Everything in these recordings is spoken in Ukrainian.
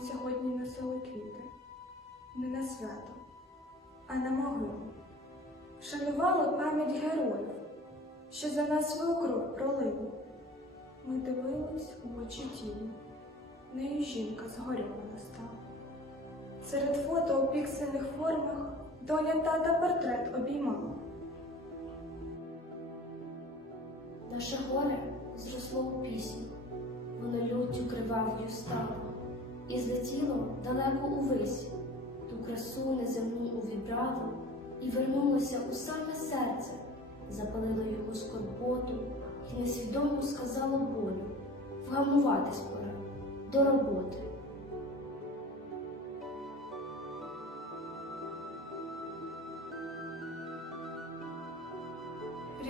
сьогодні носили квіти не на свято, а на могилу. Вшанували пам'ять героїв, що за нас свою кров пролили. Ми дивились у очі тіні, нею жінка згорьована стала. Серед фото у піксельних формах доня тата портрет обіймала. Наше горе зросло у пісню, воно люттю кривав'ю стало, і злетіло далеко увесь. Ту красу неземну увібрало, і вернулося у саме серце, запалило його скорботу, і несвідомо сказало болю, вгамуватись пора до роботи.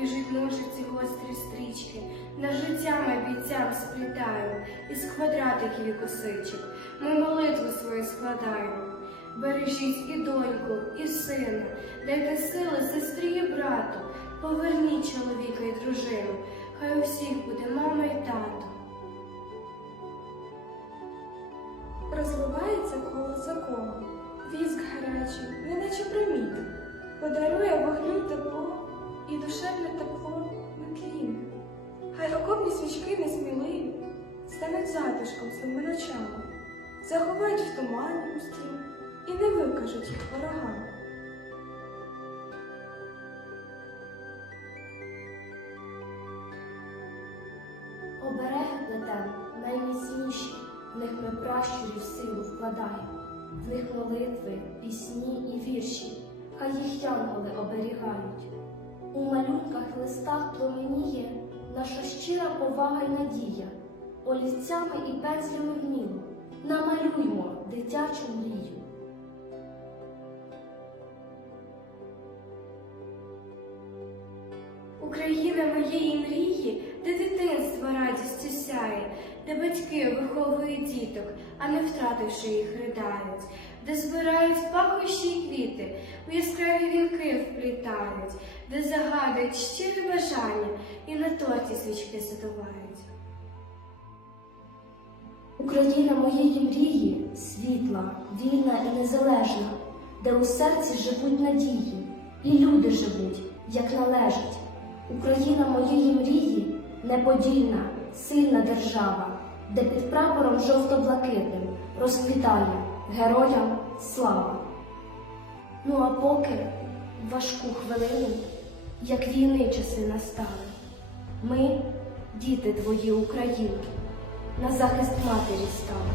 Ріжуть ножиці гострі стрічки, на життями бійцям сплітаю, із квадратиків і косичок. Ми молитву свою складаємо. Бережіть і доньку, і сина, дайте сили сестрі і брату, поверніть чоловіка і дружину, хай у всіх буде мама і тато. Розливається коло закону, віск гарячий, неначе приміти, подарує вогню тепло ночами, заховають в тумані густім і не викажуть їх ворогам. Обереги плетем найміцніші, в них ми пращурів силу вкладаємо, в них молитви, пісні і вірші, хай їх янголи оберігають. У малюнках листах пламеніє наша щира повага й надія, олівцями і пензлями вміло намалюймо дитячу мрію. Україна моєї мрії, де дитинство радістю сяє, де батьки виховують діток, а не втративши їх, riдають, де збирають пахощі й квіти, у яскраві вінки вплітають, де загадують щире бажання і на торті свічки задувають. Україна моєї мрії світла, вільна і незалежна, де у серці живуть надії, і люди живуть, як належить. Україна моєї мрії неподільна, сильна держава, де під прапором жовто-блакитним розквітає героям слава. Ну а поки важку хвилину, як війни часи настали, ми, діти твої України, на захист матері стали.